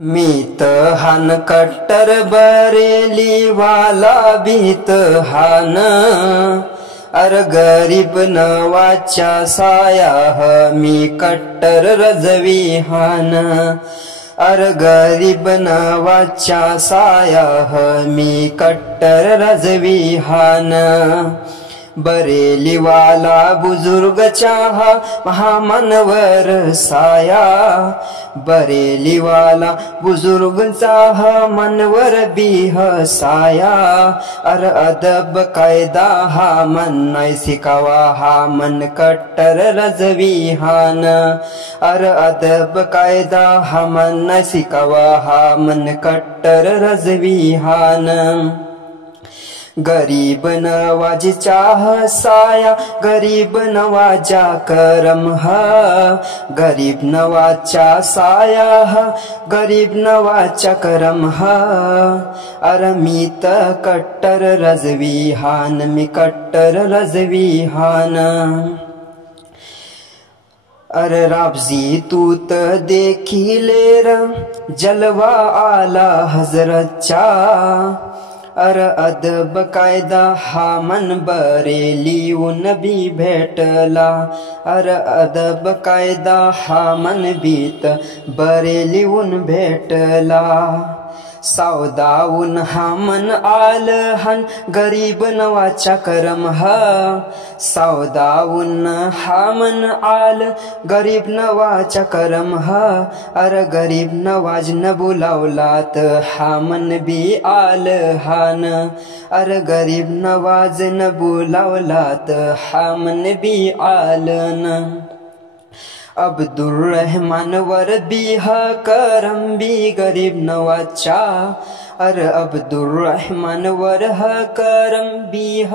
मीत हान कट्टर बरेली वाला भीत हान अर गरीब नवाच्या साया मी कट्टर रजवी हान अर गरीब नवाच्या साया मी कट्टर रजवी हान बरेली वाला बुजुर्ग चाहा महामानवर साया बरेली वाला बुजुर्ग चाहा मनवर बीह साया अर अदब कायदा हा मन नाही सिकावा हा मन कट्टर रजवी हान अर अदब कायदा हा मन नाही सिकावा हा मन कट्टर रजवी हान गरीब नवाज चाह साया गरीब नवाजा करम हा गरीब नवाचा साया गरीब नवाचा करम हा अर मी त कट्टर रजवी हान मी कट्टर रजवी हान अर राबजी तू त देखिले जलवा आला हजरतचा अर अदब कायदा हा मन बरेलीहून बी भेटला अर अदब कायदा हा मन बीत बरेलीहून भेटला सावदाऊन हा मन आल हन गरीब नवाचा करम हा सावदाऊन हा मन आल गरीब नवाचा करम हा अर गरीब नवाज न बुलावलात हा मन बी आल हान अर गरीब नवाज न बुलावलात हा मन बी आलन अब्दुर्रहमान वर बीह करम बी गरीब नवाचा अर अब्दुर्रहमान वर करम बीह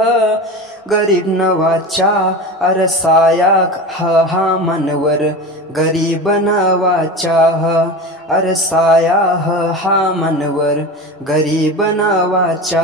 गरीब नवाचा अर साया हा मनवर गरीब नवाचा अर साया हा मनवर गरीब नवाचा